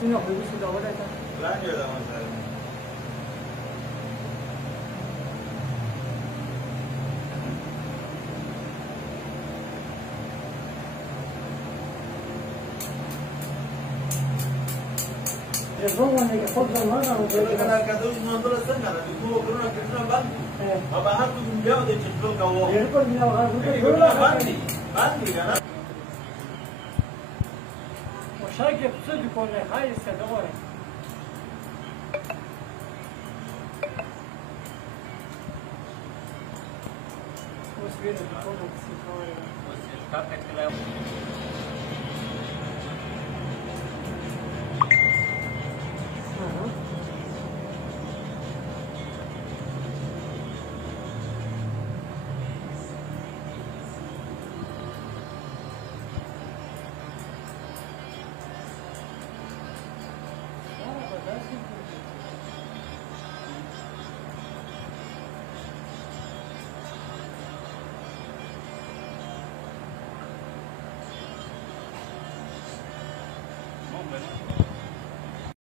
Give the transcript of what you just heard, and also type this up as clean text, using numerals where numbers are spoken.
Sino fue visto ahora está. Claro, la manzana. الرومان اللي يفضل المرأة Pero kana kado no ndola sanga na ko corona kirna bandi. Baba hatu ndio de chitro ka wo. يركض من الغرب Bandi. Bandi kana. وشاكي بصدق ولا هاي السدورة وسبيل الدكتور